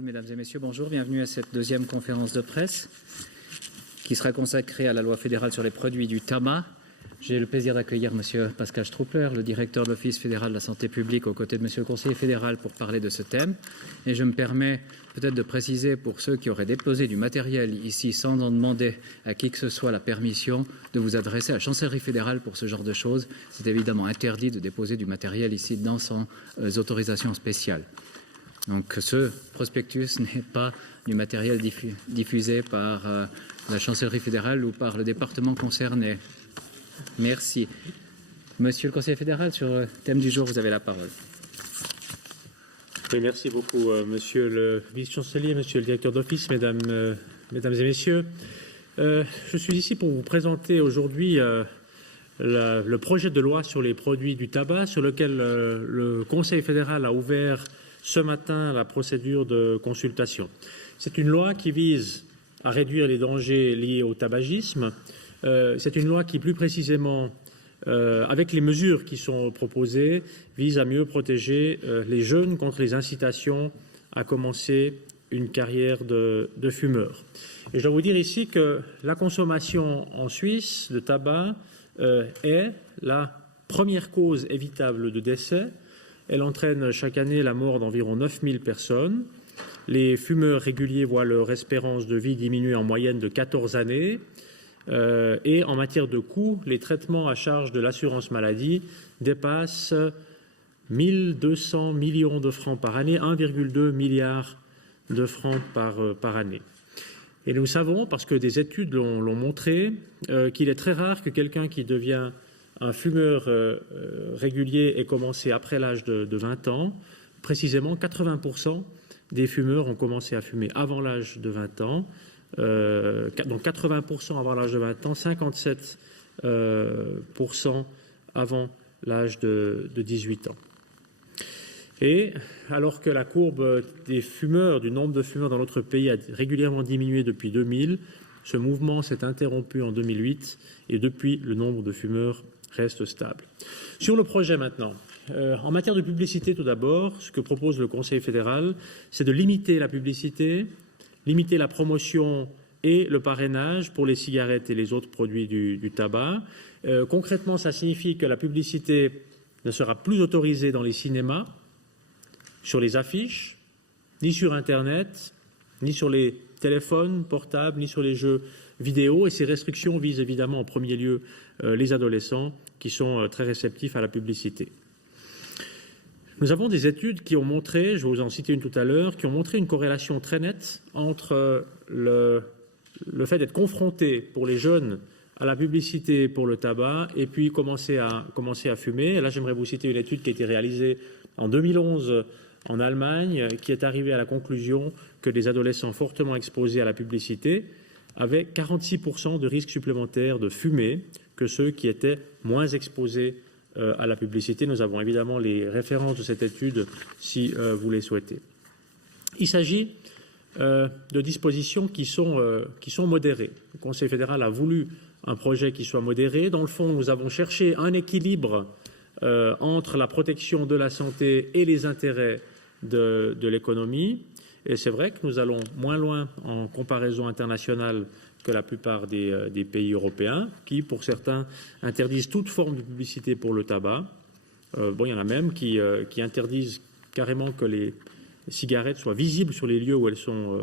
Mesdames et messieurs, bonjour, bienvenue à cette deuxième conférence de presse qui sera consacrée à la loi fédérale sur les produits du tabac. J'ai le plaisir d'accueillir M. Pascal Struppler, le directeur de l'Office fédéral de la santé publique, aux côtés de M. le conseiller fédéral pour parler de ce thème. Et je me permets peut-être de préciser pour ceux qui auraient déposé du matériel ici sans en demander à qui que ce soit la permission de vous adresser à la chancellerie fédérale pour ce genre de choses. C'est évidemment interdit de déposer du matériel ici dedans sans autorisation spéciale. Donc ce prospectus n'est pas du matériel diffusé par la chancellerie fédérale ou par le département concerné. Merci. Monsieur le conseiller fédéral, sur le thème du jour, vous avez la parole. Oui, merci beaucoup, monsieur le vice-chancelier, monsieur le directeur d'office, mesdames et messieurs. Je suis ici pour vous présenter aujourd'hui le projet de loi sur les produits du tabac, sur lequel le Conseil fédéral a ouvert ce matin la procédure de consultation. C'est une loi qui vise à réduire les dangers liés au tabagisme. C'est une loi qui, plus précisément, avec les mesures qui sont proposées, vise à mieux protéger les jeunes contre les incitations à commencer une carrière de fumeur. Et je dois vous dire ici que la consommation en Suisse de tabac est la première cause évitable de décès. Elle entraîne chaque année la mort d'environ 9000 personnes. Les fumeurs réguliers voient leur espérance de vie diminuer en moyenne de 14 années. Et en matière de coûts, les traitements à charge de l'assurance maladie dépassent 1 200 millions de francs par année, 1,2 milliard de francs par année. Et nous savons, parce que des études l'ont montré, qu'il est très rare que quelqu'un qui devient un fumeur régulier ait commencé après l'âge de 20 ans. Précisément, 80% des fumeurs ont commencé à fumer avant l'âge de 20 ans. Donc 80% avant l'âge de 20 ans, 57% avant l'âge de 18 ans. Et alors que la courbe des fumeurs, du nombre de fumeurs dans notre pays a régulièrement diminué depuis 2000, ce mouvement s'est interrompu en 2008 et depuis, le nombre de fumeurs reste stable. Sur le projet maintenant, en matière de publicité tout d'abord, ce que propose le Conseil fédéral, c'est de limiter la publicité, limiter la promotion et le parrainage pour les cigarettes et les autres produits du tabac. Concrètement, ça signifie que la publicité ne sera plus autorisée dans les cinémas, sur les affiches, ni sur Internet, ni sur les téléphones portables, ni sur les jeux vidéo. Et ces restrictions visent évidemment en premier lieu les adolescents qui sont très réceptifs à la publicité. Nous avons des études qui ont montré, je vais vous en citer une tout à l'heure, qui ont montré une corrélation très nette entre le fait d'être confronté pour les jeunes à la publicité pour le tabac et puis commencer à fumer. Et là, j'aimerais vous citer une étude qui a été réalisée en 2011 en Allemagne, qui est arrivée à la conclusion que les adolescents fortement exposés à la publicité avaient 46% de risque supplémentaire de fumer que ceux qui étaient moins exposés à la publicité. Nous avons évidemment les références de cette étude si vous les souhaitez. Il s'agit de dispositions qui sont modérées. Le Conseil fédéral a voulu un projet qui soit modéré. Dans le fond, nous avons cherché un équilibre entre la protection de la santé et les intérêts de l'économie. Et c'est vrai que nous allons moins loin en comparaison internationale que la plupart des pays européens, qui, pour certains, interdisent toute forme de publicité pour le tabac. Il y en a même qui interdisent carrément que les cigarettes soient visibles sur les lieux où elles sont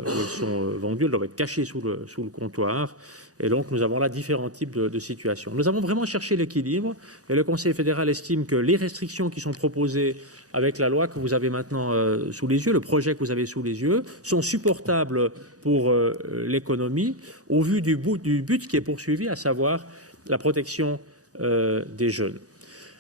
vendues. Elles doivent être cachées sous le comptoir. Et donc, nous avons là différents types de situations. Nous avons vraiment cherché l'équilibre et le Conseil fédéral estime que les restrictions qui sont proposées avec la loi que vous avez maintenant sous les yeux, le projet que vous avez sous les yeux, sont supportables pour l'économie au vu du but qui est poursuivi, à savoir la protection des jeunes.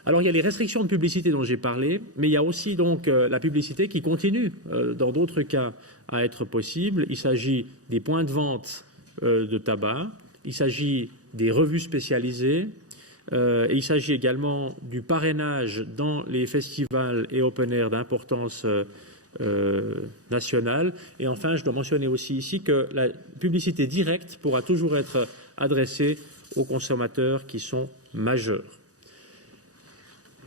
Alors, il y a les restrictions de publicité dont j'ai parlé, mais il y a aussi donc la publicité qui continue, dans d'autres cas, à être possible. Il s'agit des points de vente de tabac, il s'agit des revues spécialisées, et il s'agit également du parrainage dans les festivals et open air d'importance nationale. Et enfin, je dois mentionner aussi ici que la publicité directe pourra toujours être adressée aux consommateurs qui sont majeurs.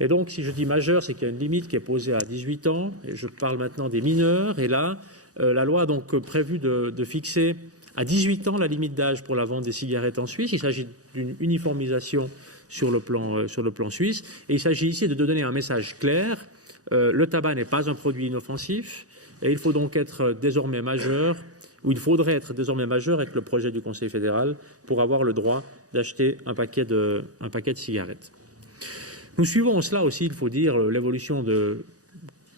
Et donc, si je dis majeur, c'est qu'il y a une limite qui est posée à 18 ans, et je parle maintenant des mineurs, et là, la loi a donc prévu de fixer à 18 ans la limite d'âge pour la vente des cigarettes en Suisse. Il s'agit d'une uniformisation sur le plan suisse, et il s'agit ici de donner un message clair. Le tabac n'est pas un produit inoffensif, et il faut donc être désormais majeur, ou il faudrait être désormais majeur avec le projet du Conseil fédéral pour avoir le droit d'acheter un paquet de cigarettes. Nous suivons cela aussi, il faut dire, l'évolution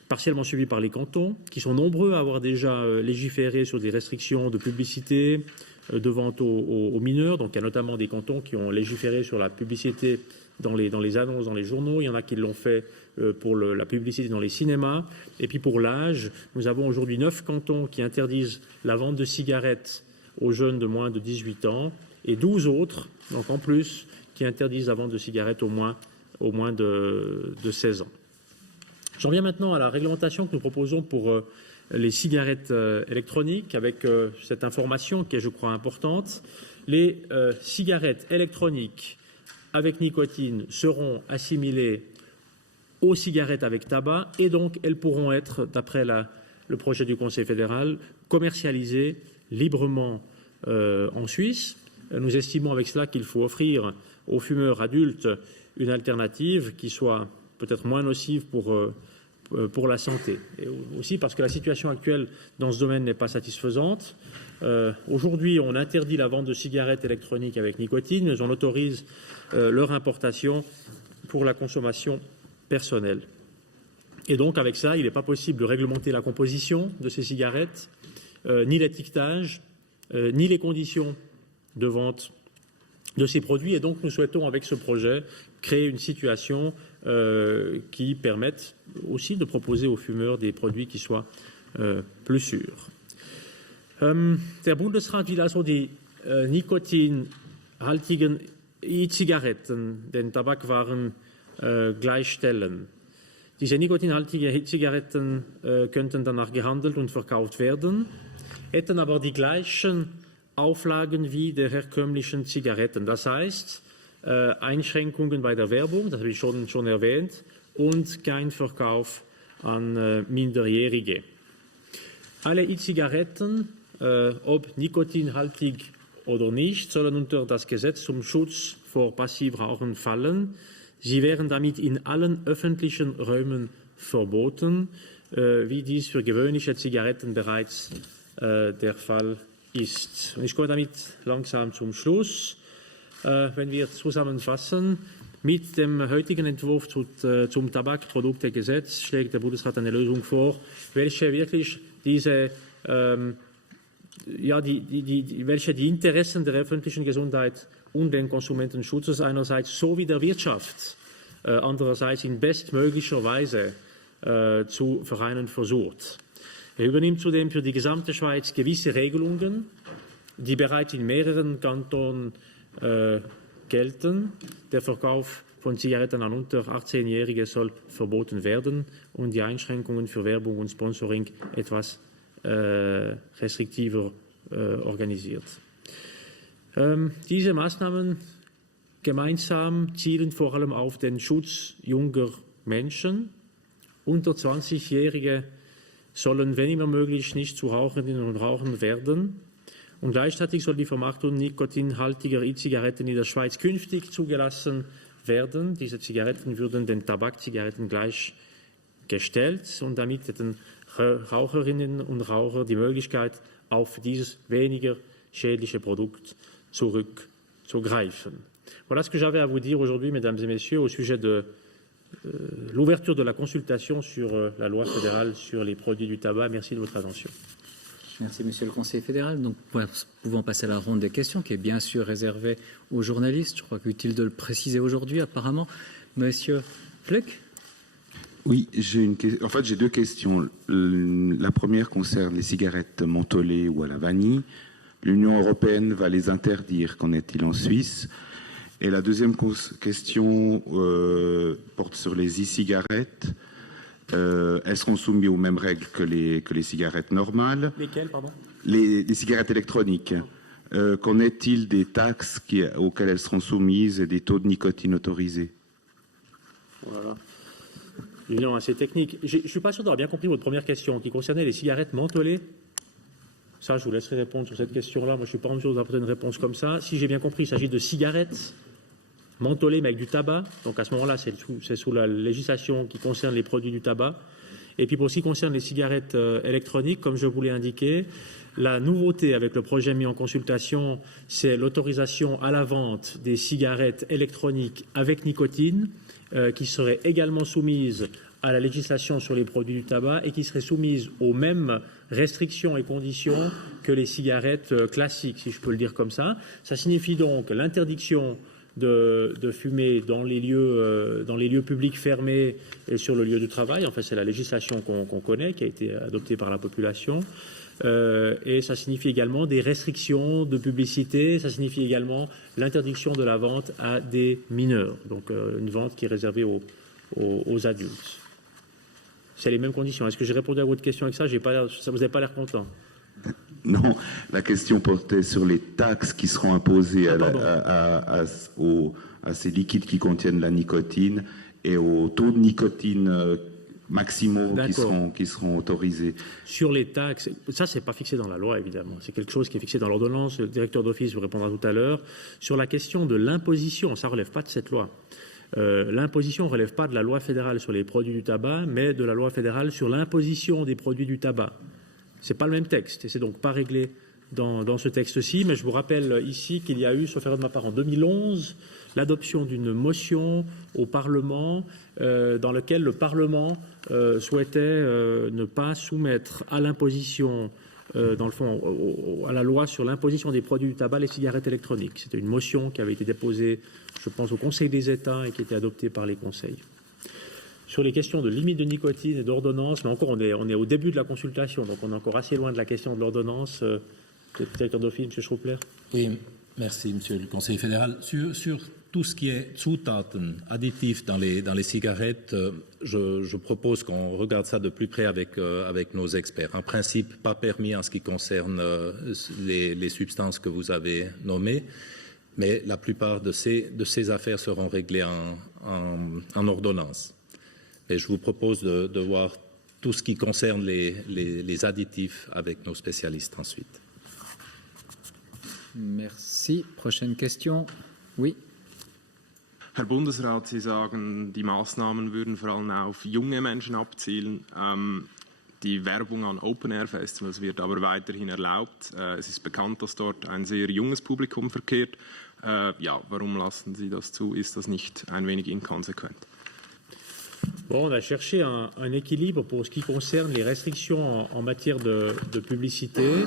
partiellement suivie par les cantons, qui sont nombreux à avoir déjà légiféré sur des restrictions de publicité, de vente aux mineurs. Donc il y a notamment des cantons qui ont légiféré sur la publicité dans les annonces, dans les journaux. Il y en a qui l'ont fait pour la publicité dans les cinémas. Et puis pour l'âge, nous avons aujourd'hui 9 cantons qui interdisent la vente de cigarettes aux jeunes de moins de 18 ans et 12 autres, donc en plus, qui interdisent la vente de cigarettes au moins de 16 ans. J'en viens maintenant à la réglementation que nous proposons pour les cigarettes électroniques, avec cette information qui est, je crois, importante. Les cigarettes électroniques avec nicotine seront assimilées aux cigarettes avec tabac, et donc elles pourront être, d'après le projet du Conseil fédéral, commercialisées librement en Suisse. Nous estimons avec cela qu'il faut offrir aux fumeurs adultes une alternative qui soit peut-être moins nocive pour la santé. Et aussi parce que la situation actuelle dans ce domaine n'est pas satisfaisante. Aujourd'hui, on interdit la vente de cigarettes électroniques avec nicotine, mais on autorise leur importation pour la consommation personnelle. Et donc, avec ça, il n'est pas possible de réglementer la composition de ces cigarettes, ni l'étiquetage, ni les conditions de vente de ces produits. Et donc, nous souhaitons, avec ce projet, créer une situation qui permette aussi de proposer aux fumeurs des produits qui soient plus sûrs. Der Bundesrat will also die nikotinhaltigen E-Zigaretten den Tabakwaren gleichstellen. Diese nikotinhaltigen E-Zigaretten könnten danach gehandelt und verkauft werden, hätten aber die gleichen Auflagen wie der herkömmlichen Zigaretten. Das heißt, Einschränkungen bei der Werbung, das habe ich schon erwähnt, und kein Verkauf an Minderjährige. Alle E-Zigaretten, ob nikotinhaltig oder nicht, sollen unter das Gesetz zum Schutz vor Passivrauchen fallen. Sie wären damit in allen öffentlichen Räumen verboten, wie dies für gewöhnliche Zigaretten bereits der Fall ist. Und ich komme damit langsam zum Schluss. Wenn wir zusammenfassen, mit dem heutigen Entwurf zum Tabakproduktegesetz schlägt der Bundesrat eine Lösung vor, welche wirklich welche die Interessen der öffentlichen Gesundheit und den Konsumentenschutzes einerseits sowie der Wirtschaft andererseits in bestmöglicher Weise zu vereinen versucht. Er übernimmt zudem für die gesamte Schweiz gewisse Regelungen, die bereits in mehreren Kantonen gelten. Der Verkauf von Zigaretten an unter 18-Jährige soll verboten werden und die Einschränkungen für Werbung und Sponsoring etwas restriktiver organisiert. Diese Maßnahmen gemeinsam zielen vor allem auf den Schutz junger Menschen. Unter 20-Jährige sollen, wenn immer möglich, nicht zu Raucherinnen und Rauchern werden. Und gleichzeitig soll die Vermarktung nikotinhaltiger E-Zigaretten in der Schweiz künftig zugelassen werden. Diese Zigaretten würden den Tabakzigaretten gleichgestellt und damit hätten Raucherinnen und Raucher die Möglichkeit, auf dieses weniger schädliche Produkt zurückzugreifen. Voilà ce que j'avais à vous dire aujourd'hui, mesdames et messieurs, au sujet de l'ouverture de la consultation sur la loi fédérale sur les produits du tabac. Merci de votre attention. Merci, Monsieur le Conseil fédéral. Donc, pouvons passer à la ronde des questions, qui est bien sûr réservée aux journalistes. Je crois qu'utile de le préciser aujourd'hui, apparemment. Monsieur Fleck. Oui, j'ai deux questions. La première concerne les cigarettes mentholées ou à la vanille. L'Union européenne va les interdire. Qu'en est-il en Suisse? Et la deuxième question porte sur les e-cigarettes. Elles seront soumises aux mêmes règles que les cigarettes normales. Lesquelles, pardon? Les cigarettes électroniques. Qu'en est-il des taxes auxquelles elles seront soumises et des taux de nicotine autorisés? Voilà. Évidemment assez technique. Je ne suis pas sûr d'avoir bien compris votre première question qui concernait les cigarettes mentholées. Ça, je vous laisserai répondre sur cette question-là. Moi, je ne suis pas en mesure d'apporter une réponse comme ça. Si j'ai bien compris, il s'agit de cigarettes mentholées, mais avec du tabac. Donc, à ce moment-là, c'est sous la législation qui concerne les produits du tabac. Et puis, pour ce qui concerne les cigarettes électroniques, comme je vous l'ai indiqué, la nouveauté avec le projet mis en consultation, c'est l'autorisation à la vente des cigarettes électroniques avec nicotine, qui seraient également soumises à la législation sur les produits du tabac et qui seraient soumises aux mêmes restrictions et conditions que les cigarettes classiques, si je peux le dire comme ça. Ça signifie donc l'interdiction de fumer dans les lieux publics fermés et sur le lieu de travail. Enfin, c'est la législation qu'on connaît, qui a été adoptée par la population. Et ça signifie également des restrictions de publicité. Ça signifie également l'interdiction de la vente à des mineurs. Donc, une vente qui est réservée aux adultes. C'est les mêmes conditions. Est-ce que j'ai répondu à votre question avec ça? Ça vous n'avez pas l'air content. Non, la question portait sur les taxes qui seront imposées à ces liquides qui contiennent la nicotine et aux taux de nicotine maximaux qui seront autorisés. Sur les taxes, ça, c'est pas fixé dans la loi, évidemment. C'est quelque chose qui est fixé dans l'ordonnance. Le directeur d'office vous répondra tout à l'heure. Sur la question de l'imposition, ça ne relève pas de cette loi. L'imposition ne relève pas de la loi fédérale sur les produits du tabac, mais de la loi fédérale sur l'imposition des produits du tabac. Ce n'est pas le même texte et c'est donc pas réglé dans ce texte-ci, mais je vous rappelle ici qu'il y a eu, sauf erreur de ma part, en 2011, l'adoption d'une motion au Parlement dans laquelle le Parlement souhaitait ne pas soumettre à l'imposition, dans le fond, à la loi sur l'imposition des produits du tabac, les cigarettes électroniques. C'était une motion qui avait été déposée, je pense, au Conseil des États et qui était adoptée par les conseils. Sur les questions de limite de nicotine et d'ordonnance, mais encore, on est au début de la consultation, donc on est encore assez loin de la question de l'ordonnance. Directeur d'office, M. Schruppler. Oui, merci, Monsieur le Conseiller fédéral. Sur tout ce qui est Zutaten, additifs dans les cigarettes, je propose qu'on regarde ça de plus près avec nos experts. En principe, pas permis en ce qui concerne les substances que vous avez nommées, mais la plupart de ces affaires seront réglées en ordonnance. Et je vous propose de voir tout ce qui concerne les additifs avec nos spécialistes ensuite. Merci. Prochaine question. Oui. Herr Bundesrat, Sie sagen, die Maßnahmen würden vor allem auf junge Menschen abzielen. Die Werbung an Open-Air-Festivals wird aber weiterhin erlaubt. Es ist bekannt, dass dort ein sehr junges Publikum verkehrt. Warum lassen Sie das zu? Ist das nicht ein wenig inkonsequent? Bon, on a cherché un équilibre pour ce qui concerne les restrictions en matière de publicité.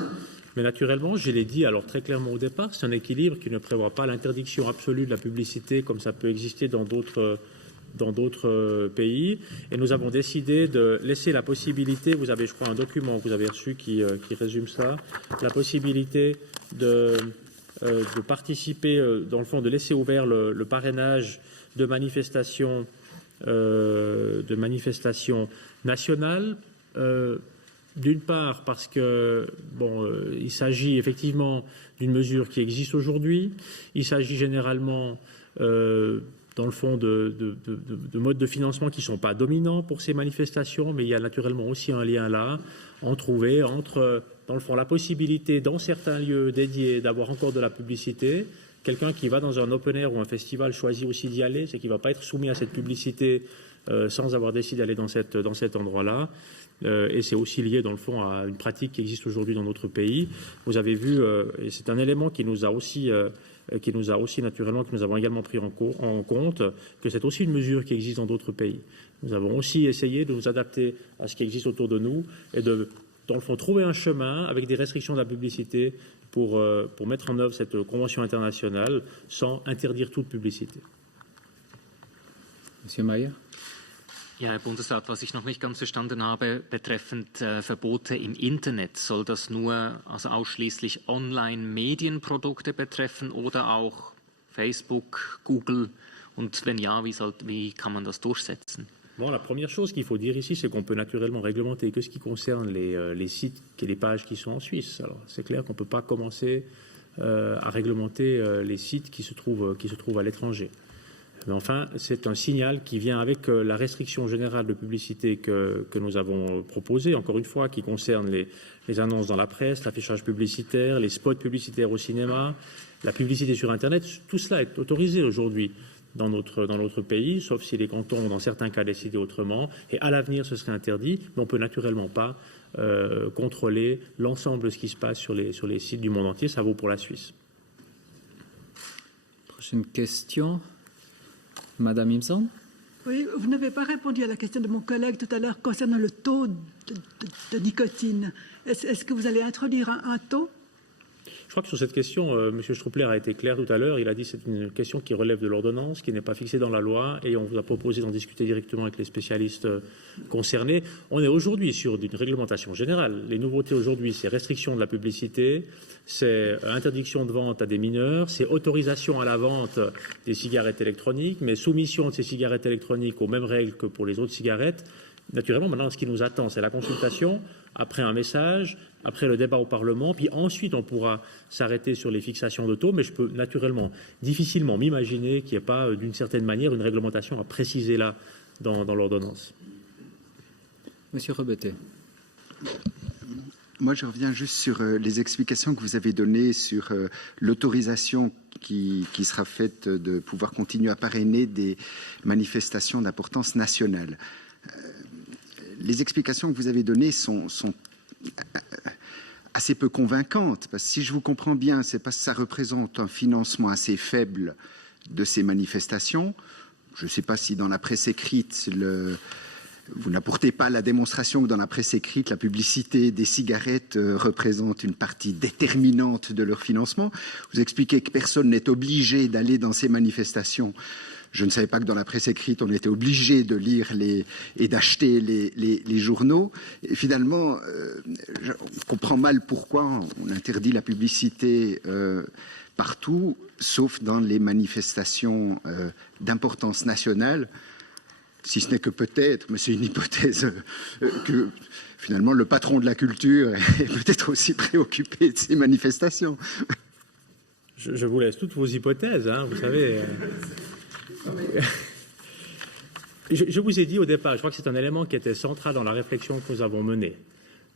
Mais naturellement, je l'ai dit alors très clairement au départ, c'est un équilibre qui ne prévoit pas l'interdiction absolue de la publicité comme ça peut exister dans d'autres pays. Et nous avons décidé de laisser la possibilité, vous avez je crois un document que vous avez reçu qui résume ça, la possibilité de participer, dans le fond, de laisser ouvert le parrainage de manifestations nationales. D'une part parce que il s'agit effectivement d'une mesure qui existe aujourd'hui. Il s'agit généralement, dans le fond, de modes de financement qui ne sont pas dominants pour ces manifestations, mais il y a naturellement aussi un lien là entre, dans le fond, la possibilité dans certains lieux dédiés d'avoir encore de la publicité. Quelqu'un qui va dans un open air ou un festival choisit aussi d'y aller, c'est qu'il ne va pas être soumis à cette publicité sans avoir décidé d'aller dans cet endroit-là. Et c'est aussi lié, dans le fond, à une pratique qui existe aujourd'hui dans notre pays. Vous avez vu, et c'est un élément qui nous a aussi naturellement, que nous avons également pris en compte, que c'est aussi une mesure qui existe dans d'autres pays. Nous avons aussi essayé de nous adapter à ce qui existe autour de nous et de, dans le fond, trouver un chemin avec des restrictions de la publicité pour mettre en œuvre cette convention internationale sans interdire toute publicité. Monsieur Mayer. Ja, Herr Bundesrat, was ich noch nicht ganz verstanden habe betreffend Verbote im Internet, soll das nur, also ausschließlich Online-Medienprodukte betreffen oder auch Facebook, Google? Und wenn ja, wie kann man das durchsetzen? Bon, la première chose qu'il faut dire ici, c'est qu'on peut naturellement réglementer que ce qui concerne les sites et les pages qui sont en Suisse. Alors, c'est clair qu'on ne peut pas commencer à réglementer les sites qui se trouvent à l'étranger. Mais enfin, c'est un signal qui vient avec la restriction générale de publicité que nous avons proposée, encore une fois, qui concerne les annonces dans la presse, l'affichage publicitaire, les spots publicitaires au cinéma, la publicité sur Internet. Tout cela est autorisé aujourd'hui dans notre pays, sauf si les cantons ont dans certains cas décidé autrement. Et à l'avenir, ce serait interdit, mais on ne peut naturellement pas contrôler l'ensemble de ce qui se passe sur les sites du monde entier. Ça vaut pour la Suisse. Prochaine question. Madame Imson. Oui, vous n'avez pas répondu à la question de mon collègue tout à l'heure concernant le taux de nicotine. Est-ce que vous allez introduire un taux? Je crois que sur cette question, M. Struppler a été clair tout à l'heure. Il a dit que c'est une question qui relève de l'ordonnance, qui n'est pas fixée dans la loi, et on vous a proposé d'en discuter directement avec les spécialistes concernés. On est aujourd'hui sur une réglementation générale. Les nouveautés aujourd'hui, c'est restriction de la publicité, c'est interdiction de vente à des mineurs, c'est autorisation à la vente des cigarettes électroniques, mais soumission de ces cigarettes électroniques aux mêmes règles que pour les autres cigarettes. Naturellement, maintenant, ce qui nous attend, c'est la consultation, après un message, après le débat au Parlement, puis ensuite, on pourra s'arrêter sur les fixations de taux, mais je peux naturellement difficilement m'imaginer qu'il n'y ait pas, d'une certaine manière, une réglementation à préciser là dans l'ordonnance. Monsieur Rebeté. Moi, je reviens juste sur les explications que vous avez données sur l'autorisation qui sera faite de pouvoir continuer à parrainer des manifestations d'importance nationale. Les explications que vous avez données sont assez peu convaincantes, parce que si je vous comprends bien, c'est parce que ça représente un financement assez faible de ces manifestations. Je ne sais pas si dans la presse écrite, vous n'apportez pas la démonstration que dans la presse écrite, la publicité des cigarettes représente une partie déterminante de leur financement. Vous expliquez que personne n'est obligé d'aller dans ces manifestations. Je ne savais pas que dans la presse écrite, on était obligé de lire et d'acheter les journaux. Et finalement, on comprend mal pourquoi on interdit la publicité partout, sauf dans les manifestations d'importance nationale, si ce n'est que peut-être, mais c'est une hypothèse, que finalement le patron de la culture est peut-être aussi préoccupé de ces manifestations. Je vous laisse toutes vos hypothèses, hein, vous savez. Je vous ai dit au départ, je crois que c'est un élément qui était central dans la réflexion que nous avons menée.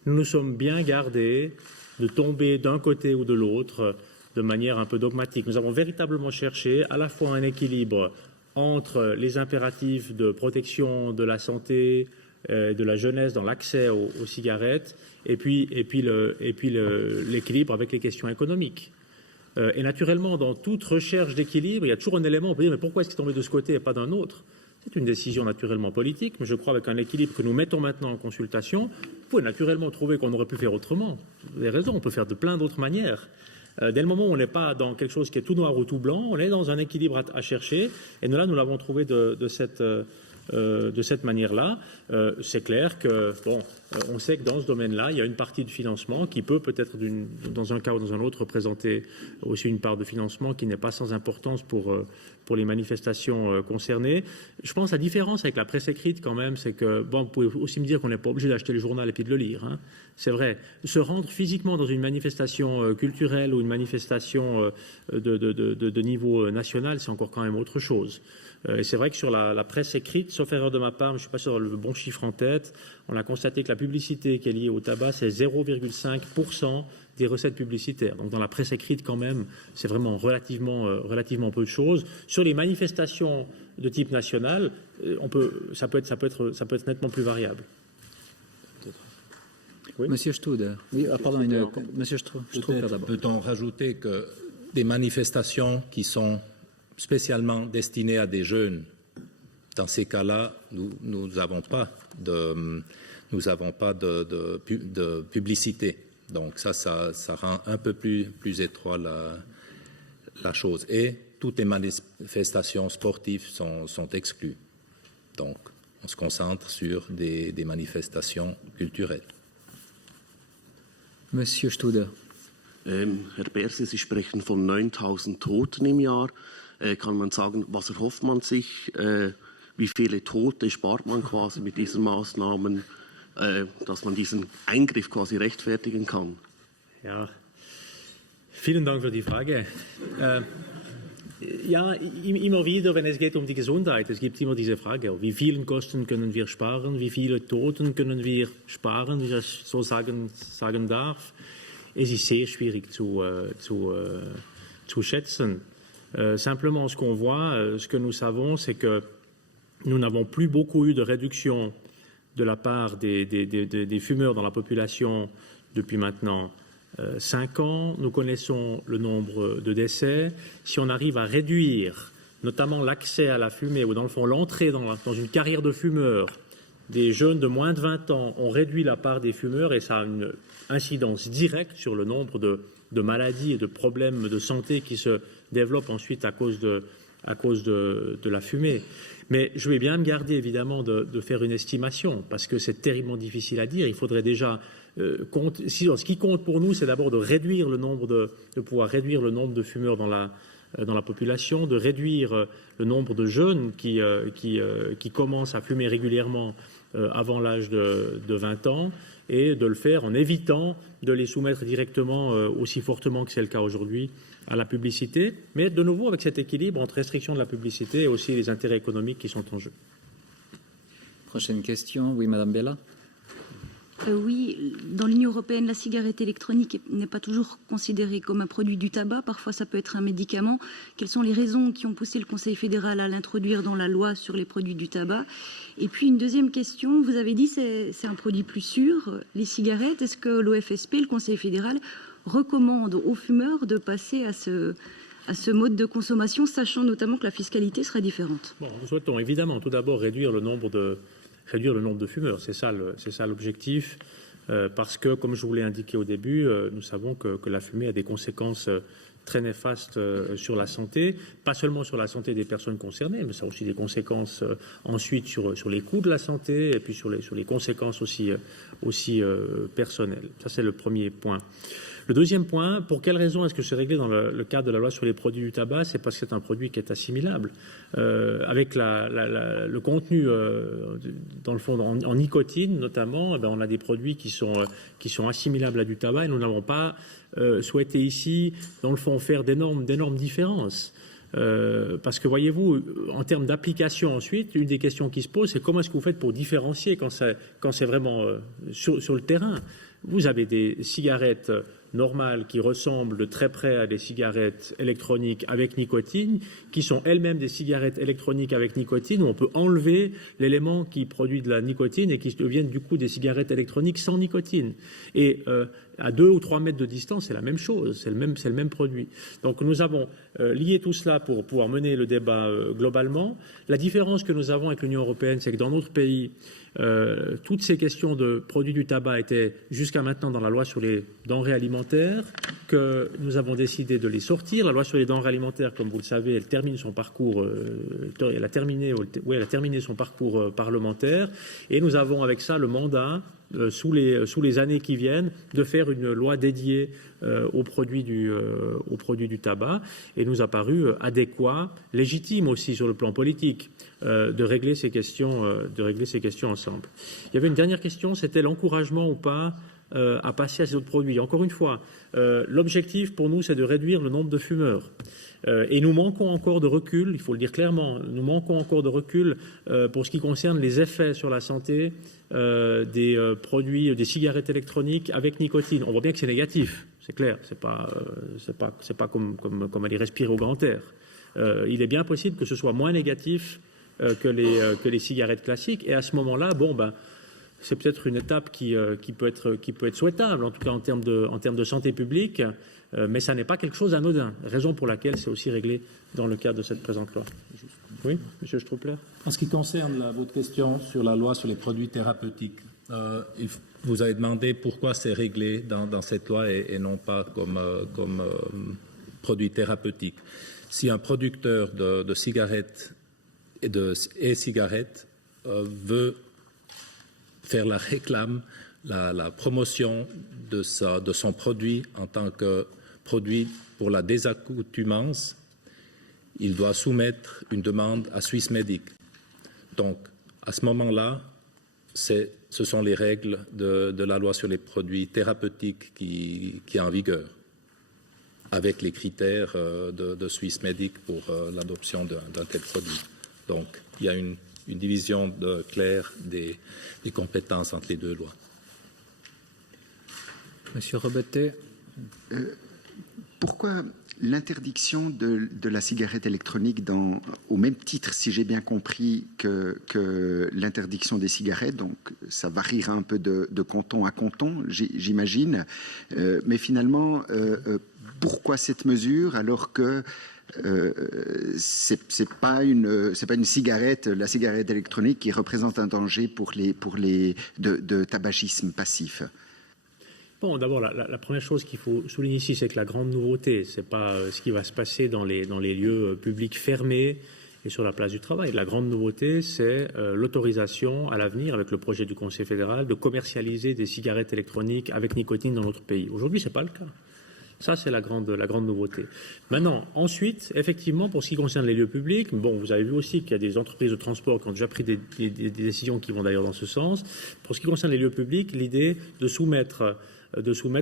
Nous nous sommes bien gardés de tomber d'un côté ou de l'autre de manière un peu dogmatique. Nous avons véritablement cherché à la fois un équilibre entre les impératifs de protection de la santé, de la jeunesse dans l'accès aux cigarettes, et puis l'équilibre avec les questions économiques. Et naturellement, dans toute recherche d'équilibre, il y a toujours un élément, on peut dire, mais pourquoi est-ce qu'il est tombé de ce côté et pas d'un autre? C'est une décision naturellement politique, mais je crois avec un équilibre que nous mettons maintenant en consultation, vous pouvez naturellement trouver qu'on aurait pu faire autrement. Vous avez raison, on peut faire de plein d'autres manières. Dès le moment où on n'est pas dans quelque chose qui est tout noir ou tout blanc, on est dans un équilibre à chercher, et nous l'avons trouvé de cette manière-là. C'est clair que, on sait que dans ce domaine-là, il y a une partie de financement qui peut-être, dans un cas ou dans un autre, représenter aussi une part de financement qui n'est pas sans importance pour les manifestations concernées. Je pense que la différence avec la presse écrite, quand même, c'est que, vous pouvez aussi me dire qu'on n'est pas obligé d'acheter le journal et puis de le lire. Hein. C'est vrai. Se rendre physiquement dans une manifestation culturelle ou une manifestation de niveau national, c'est encore quand même autre chose. Et c'est vrai que sur la presse écrite, sauf erreur de ma part, je ne suis pas sûr d'avoir le bon chiffre en tête, on a constaté que la publicité qui est liée au tabac, c'est 0,5% des recettes publicitaires. Donc dans la presse écrite, quand même, c'est vraiment relativement peu de choses. Sur les manifestations de type national, ça peut être nettement plus variable. Oui. Monsieur Studer. Oui, pardon, Monsieur Struppler d'abord. Peut-on rajouter que des manifestations qui sont spécialement destinées à des jeunes, dans ces cas-là, nous n'avons pas de publicité. Donc ça rend un peu plus étroit la chose. Et toutes les manifestations sportives sont exclues. Donc on se concentre sur des manifestations culturelles. Monsieur Studer. Herr Berse, Sie sprechen von 9000 Toten im Jahr. Kann man sagen, was erhofft man sich? Wie viele Tote spart man quasi mit diesen Maßnahmen, dass man diesen Eingriff quasi rechtfertigen kann? Ja, vielen Dank für die Frage. Ja, immer wieder, wenn es geht die Gesundheit, es gibt immer diese Frage, wie vielen Kosten können wir sparen, wie viele Toten können wir sparen, wie ich das so sagen darf. Es ist sehr schwierig zu schätzen. Simplement, ce qu'on voit, ce que nous savons, c'est que nous n'avons plus beaucoup eu de réduction de la part des fumeurs dans la population depuis maintenant 5 ans. Nous connaissons le nombre de décès. Si on arrive à réduire notamment l'accès à la fumée, ou dans le fond l'entrée dans une carrière de fumeur, des jeunes de moins de 20 ans, on réduit la part des fumeurs et ça a une incidence directe sur le nombre de maladies et de problèmes de santé qui se développent ensuite à cause de la fumée. Mais je vais bien me garder évidemment de faire une estimation parce que c'est terriblement difficile à dire. Il faudrait déjà ce qui compte pour nous, c'est d'abord de réduire le nombre de pouvoir réduire le nombre de fumeurs dans la population, de réduire le nombre de jeunes qui commencent à fumer régulièrement avant l'âge de 20 ans et de le faire en évitant de les soumettre directement aussi fortement que c'est le cas aujourd'hui à la publicité, mais de nouveau avec cet équilibre entre restriction de la publicité et aussi les intérêts économiques qui sont en jeu. Prochaine question, oui, Madame Bella. Oui, dans l'Union européenne, la cigarette électronique n'est pas toujours considérée comme un produit du tabac. Parfois, ça peut être un médicament. Quelles sont les raisons qui ont poussé le Conseil fédéral à l'introduire dans la loi sur les produits du tabac? Et puis, une deuxième question. Vous avez dit que c'est un produit plus sûr, les cigarettes. Est-ce que l'OFSP, le Conseil fédéral, recommande aux fumeurs de passer à ce mode de consommation, sachant notamment que la fiscalité sera différente? Bon, nous souhaitons évidemment tout d'abord réduire le nombre de fumeurs. C'est ça l'objectif, parce que, comme je vous l'ai indiqué au début, nous savons que la fumée a des conséquences très néfastes sur la santé, pas seulement sur la santé des personnes concernées, mais ça a aussi des conséquences ensuite sur les coûts de la santé et puis sur les conséquences aussi personnelles. Ça, c'est le premier point. Le deuxième point, pour quelle raison est-ce que c'est réglé dans le cadre de la loi sur les produits du tabac? C'est parce que c'est un produit qui est assimilable. Avec le contenu, dans le fond, en nicotine notamment, on a des produits qui sont assimilables à du tabac et nous n'avons pas souhaité ici, dans le fond, faire d'énormes différences. Parce que, voyez-vous, en termes d'application ensuite, une des questions qui se pose, c'est comment est-ce que vous faites pour différencier quand c'est vraiment sur le terrain? Vous avez des cigarettes normales qui ressemblent de très près à des cigarettes électroniques avec nicotine, qui sont elles-mêmes des cigarettes électroniques avec nicotine, où on peut enlever l'élément qui produit de la nicotine et qui deviennent du coup des cigarettes électroniques sans nicotine. Et à 2 ou 3 mètres de distance, c'est la même chose, c'est le même produit. Donc nous avons lié tout cela pour pouvoir mener le débat globalement. La différence que nous avons avec l'Union européenne, c'est que dans notre pays, toutes ces questions de produits du tabac étaient jusqu'à maintenant dans la loi sur les denrées alimentaires, que nous avons décidé de les sortir. La loi sur les denrées alimentaires, comme vous le savez, elle termine son parcours, elle a terminé son parcours parlementaire, et nous avons avec ça le mandat, sous les années qui viennent, de faire une loi dédiée aux produits du tabac, et nous a paru adéquat, légitime aussi sur le plan politique, de régler ces questions ensemble. Il y avait une dernière question, c'était l'encouragement ou pas à passer à ces autres produits. Encore une fois, l'objectif pour nous, c'est de réduire le nombre de fumeurs. Et nous manquons encore de recul, il faut le dire clairement, nous manquons encore de recul pour ce qui concerne les effets sur la santé des produits, des cigarettes électroniques avec nicotine. On voit bien que c'est négatif, c'est clair, c'est pas comme aller respirer au grand air. Il est bien possible que ce soit moins négatif que les cigarettes classiques, et à ce moment-là, c'est peut-être une étape qui peut être souhaitable, en tout cas en termes de santé publique, mais ça n'est pas quelque chose d'anodin, raison pour laquelle c'est aussi réglé dans le cadre de cette présente loi. Oui, M. Struppler. En ce qui concerne votre question sur la loi sur les produits thérapeutiques, vous avez demandé pourquoi c'est réglé dans cette loi et non pas comme produit thérapeutique. Si un producteur de cigarettes et cigarettes veut faire la réclame, la promotion de son produit en tant que produit pour la désaccoutumance, il doit soumettre une demande à Swissmedic. Donc, à ce moment-là, ce sont les règles de la loi sur les produits thérapeutiques qui est en vigueur. avec les critères de Swissmedic pour l'adoption d'un tel produit. Donc, il y a une division claire des compétences entre les deux lois. Monsieur Robertet. Pourquoi l'interdiction de la cigarette électronique au même titre, si j'ai bien compris, que l'interdiction des cigarettes, donc ça variera un peu de canton à canton, j'imagine, mais finalement, pourquoi cette mesure alors que c'est pas une cigarette, la cigarette électronique qui représente un danger de tabagisme passif? Bon, d'abord, la première chose qu'il faut souligner ici, c'est que la grande nouveauté, ce n'est pas ce qui va se passer dans les lieux publics fermés et sur la place du travail. La grande nouveauté, c'est l'autorisation à l'avenir, avec le projet du Conseil fédéral, de commercialiser des cigarettes électroniques avec nicotine dans notre pays. Aujourd'hui, ce n'est pas le cas. Ça, c'est la grande nouveauté. Maintenant, ensuite, effectivement, pour ce qui concerne les lieux publics, bon, vous avez vu aussi qu'il y a des entreprises de transport qui ont déjà pris des décisions qui vont d'ailleurs dans ce sens. Pour ce qui concerne les lieux publics, l'idée de soumettre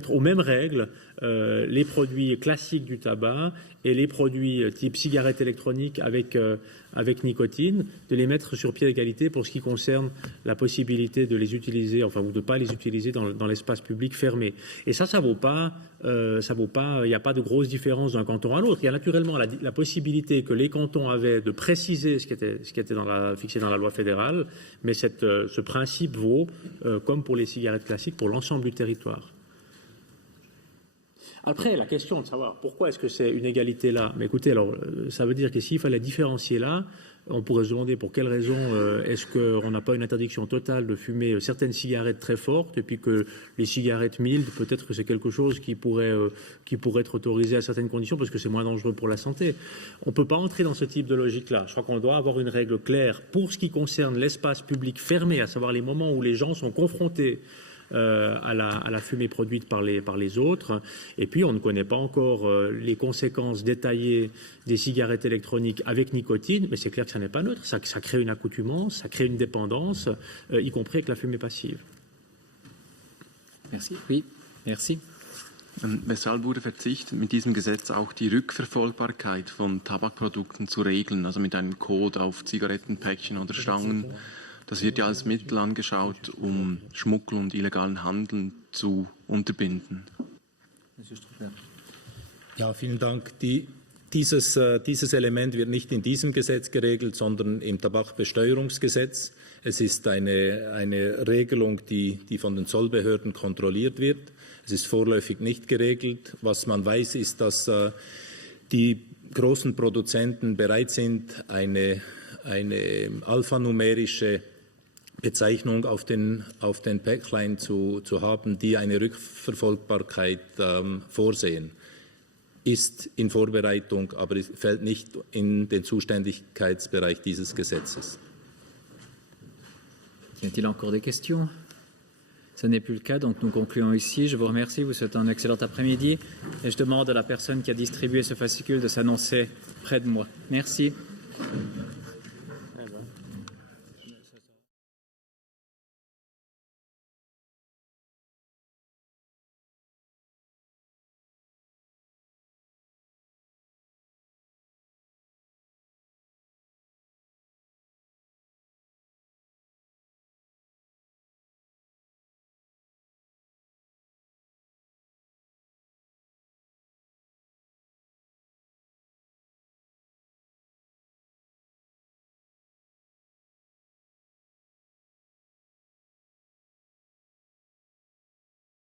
aux mêmes règles les produits classiques du tabac et les produits type cigarettes électroniques avec nicotine, de les mettre sur pied d'égalité pour ce qui concerne la possibilité de les utiliser, enfin, ou de ne pas les utiliser dans l'espace public fermé. Et ça vaut pas, il n'y a pas de grosse différence d'un canton à l'autre. Il y a naturellement la possibilité que les cantons avaient de préciser ce qui était fixé dans la loi fédérale, mais ce principe vaut, comme pour les cigarettes classiques, pour l'ensemble du territoire. Après, la question de savoir pourquoi est-ce que c'est une égalité là. Mais écoutez, alors, ça veut dire que s'il fallait différencier là, on pourrait se demander pour quelle raison est-ce qu'on n'a pas une interdiction totale de fumer certaines cigarettes très fortes, et puis que les cigarettes mildes, peut-être que c'est quelque chose qui pourrait être autorisé à certaines conditions parce que c'est moins dangereux pour la santé. On ne peut pas entrer dans ce type de logique-là. Je crois qu'on doit avoir une règle claire pour ce qui concerne l'espace public fermé, à savoir les moments où les gens sont confrontés à la fumée produite par les autres. Et puis, on ne connaît pas encore les conséquences détaillées des cigarettes électroniques avec nicotine, mais c'est clair que ça n'est pas neutre. Ça crée une accoutumance, ça crée une dépendance, y compris avec la fumée passive. Merci. Oui, merci. Weshalb wurde verzichtet, mit diesem Gesetz auch die Rückverfolgbarkeit von Tabakprodukten zu regeln, also mit einem Code auf Zigarettenpäckchen oder Stangen? Das wird ja als Mittel angeschaut, um Schmuggel und illegalen Handel zu unterbinden. Ja, vielen Dank. Dieses Element wird nicht in diesem Gesetz geregelt, sondern im Tabakbesteuerungsgesetz. Es ist eine Regelung, die von den Zollbehörden kontrolliert wird. Es ist vorläufig nicht geregelt. Was man weiß, ist, dass die großen Produzenten bereit sind, eine alphanumerische Bezeichnung auf den Päcklein zu haben, die eine Rückverfolgbarkeit vorsehen. Ist in Vorbereitung, aber fällt nicht in den Zuständigkeitsbereich dieses Gesetzes. Y a-t-il encore des questions? Ce n'est plus le cas, donc nous concluons ici. Je vous remercie, vous souhaite un excellent après-midi et je demande à la personne qui a distribué ce fascicule de s'annoncer près de moi. Merci.